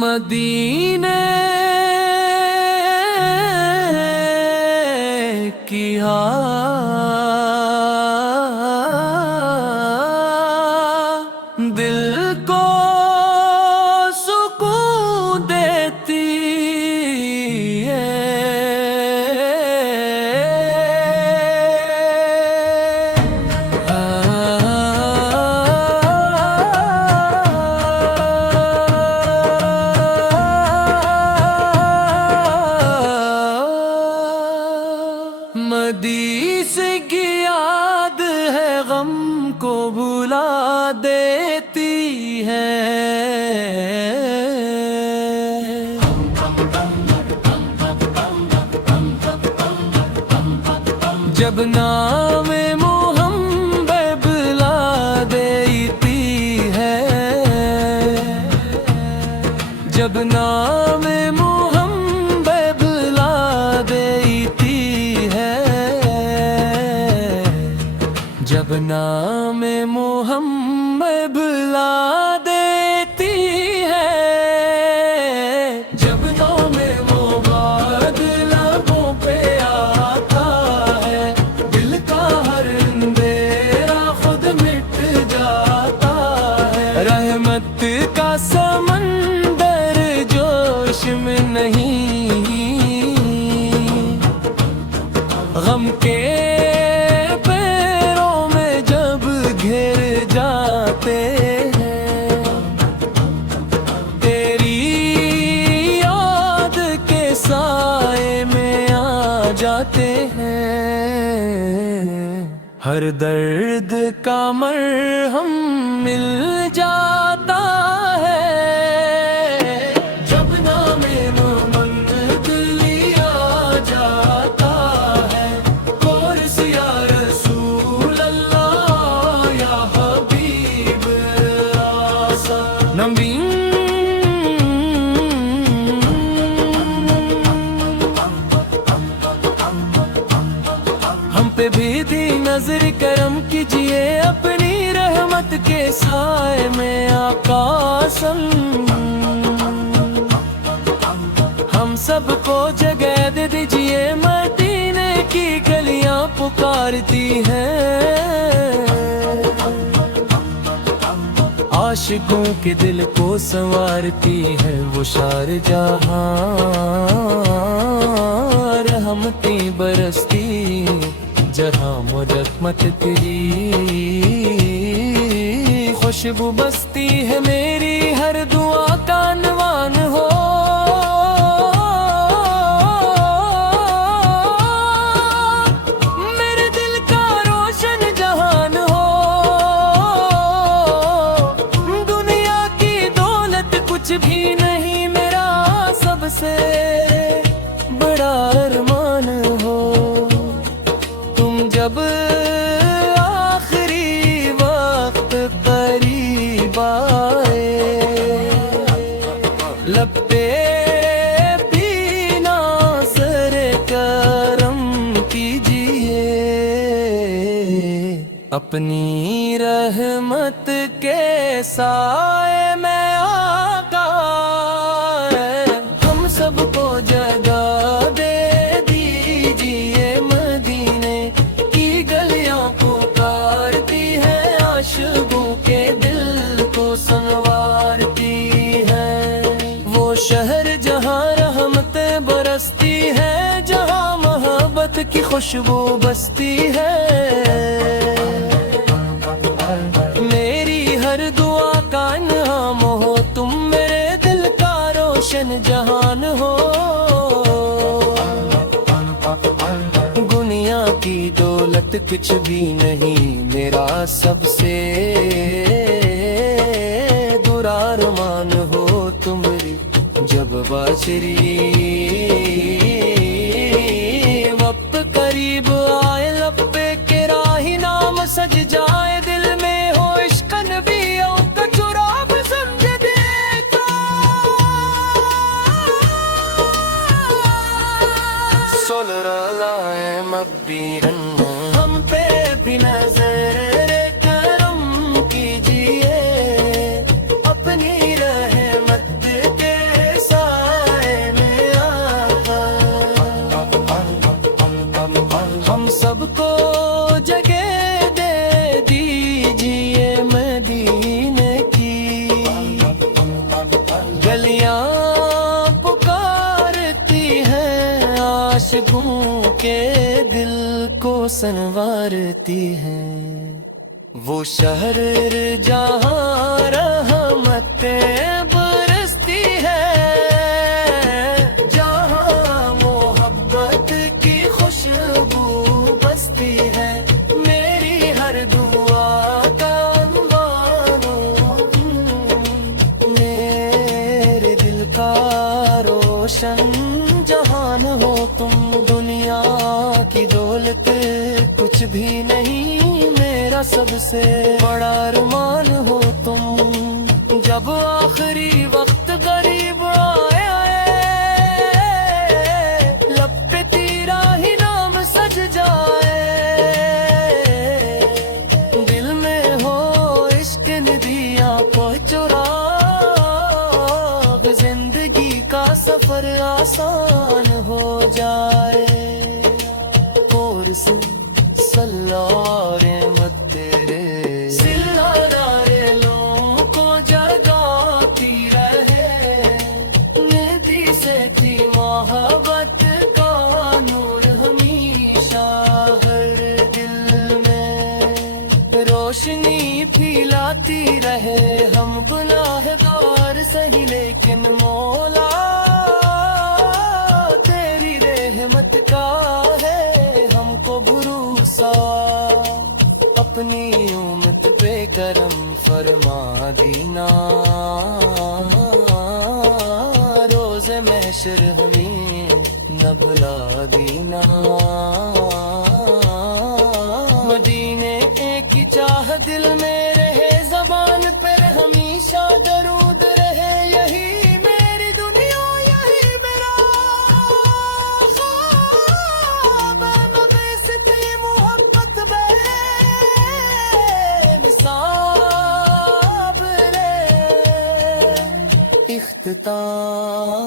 مدینے کی دل کو سکون دیتی ہے۔ مدینے کی یاد ہے غم کو بھلا دیتی ہے۔ جب نام محمد بلا دیتی ہے، جب نام محمد بلا دیتی ہے، جب نام محمد بلا دیتی ہے، جب نام محمد لبوں پہ آتا ہے، دل کا ہر اندھیرا خود مٹ جاتا ہے۔ رحمت کا سمندر جوش میں نہیں، غم کے جاتے ہیں، تیری یاد کے سائے میں آ جاتے ہیں۔ ہر درد کا مرہم مل جاتا ہے، جب نام محمد لیا جاتا ہے۔ قرص یا رسول اللہ یا ہم پہ بھی دی نظر کرم کیجئے، اپنی رحمت کے سائے میں آقا صلی۔ ہم سب کو جگہ دے دیجئے، مدینے کی گلیاں پکارتی ہیں۔ عاشقوں کے دل کو سنوارتی ہے وہ شارجہاں، رحمتیں برستی جہاں مرحمت تیری، خوشبو بستی ہے میری ہر دعا کا عنوان ہو۔ میرے دل کا روشن جہان ہو، دنیا کی دولت کچھ بھی نہیں، میرا سب سے بڑا ارمان ہو۔ تم جب آخری وقت قریب آئے، لب پہ پینا سر کرم کیجئے، اپنی رحمت کے سائے میں آقا ہم سب کو جگہ دے دیجئے۔ مدینے کی گلیاں پکارتی ہے، عاشقوں کے دل کو سنوارتی ہے۔ وہ شہر جہاں رحمتیں برستی ہے، جہاں محبت کی خوشبو بستی ہے۔ میری ہر دعا کا انعام ہو، تم میرے دل کا روشن جہان ہو۔ دنیا کی دولت کچھ بھی نہیں، میرا سب سے برا ارمان ہو تمری، جب باشری وقت قریب آئے، لب پہ کے راہی نام سج جائے، دل میں ہو عشق نبیوں کا چراب سمجھ دیکھا۔ مغفرا ہم پہ بھی نظر کرم کیجیے اپنی رحمت کے سائے میں آقا ہم سب کو جگہ دے دیجیے مدینے کی گلیاں پکارتی ہیں عاشقوں کے دل کو سنوارتی ہیں وہ شہر جہاں رحمتیں برستی ہے جہاں محبت کی خوشبو بستی ہے میری ہر دعا کا عنوان میرے دل کا روشن جہان ہو تم دنیا کی دولت کچھ بھی نہیں میرا سب سے بڑا ارمان ہو تم جب آخری وقت غریب آئے لب پہ تیرا ہی نام سج جائے دل میں ہو عشق ندیاں چراغ زندگی کا سفر آسان ہو جائے اور سے سلار مت تیرے سلارے لوگوں کو جگاتی رہے ندی سے تھی محبت کا نور ہمیشہ ہر دل میں روشنی پھیلاتی رہے ہم گناہگار سہی لیکن مولا تیری رحمت کا ہے ہم کو بھروسا اپنی امت پہ کرم فرما دینا روز محشر ہمیں نہ بھلا دینا مدینے کی چاہ دل میں رہے زبان پر ہمیشہ درود رہے یہی میری دنیا یہی میرا خواب میں ستھی محبت بے مثال رے اختتام